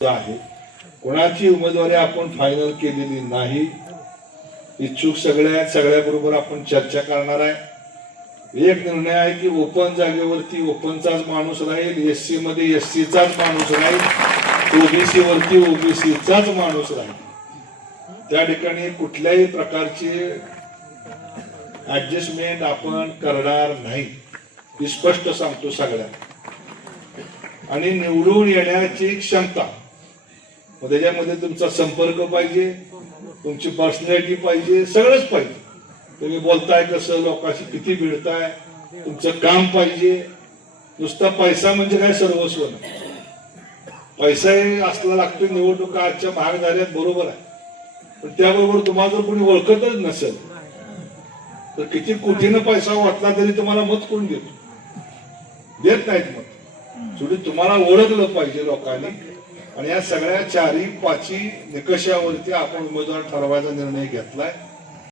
आहे. कोणाची उमेदवारी आपण फायनल केलेली नाही. इच्छुक सगळ्या बरोबर आपण चर्चा करणार आहे. एक निर्णय आहे की ओपन जागेवरती ओपनचाच माणूस राहील, एससी मध्ये एससीचाच माणूस राहील, ओबीसी वरती ओबीसीचाच माणूस राहील. त्या ठिकाणी कुठल्याही प्रकारची ऍडजस्टमेंट आपण करणार नाही, ही स्पष्ट सांगतो सगळ्यांना. आणि निवडून येण्याची क्षमता, त्याच्यामध्ये तुमचा संपर्क पाहिजे, तुमची पर्सनॅलिटी पाहिजे, सगळंच पाहिजे. तुम्ही बोलताय कसं, लोकांशी किती भिडताय, तुमचं काम पाहिजे. नुसता पैसा म्हणजे काय सर्वस्व नाही. पैसाही असला लागतो. निवडणुका आजच्या महाग झाल्यात, बरोबर आहे, पण त्याबरोबर तुम्हाला जर कोणी ओळखतच नसेल तर किती कोटीनं पैसा वाटला तरी तुम्हाला मत कोण देतो? देत नाहीत मत. शेवटी तुम्हाला ओळखलं पाहिजे लोकांनी. आणि या सगळ्या 4-5 निकषावरती आपण उमेदवार ठरवायचा निर्णय घेतलाय.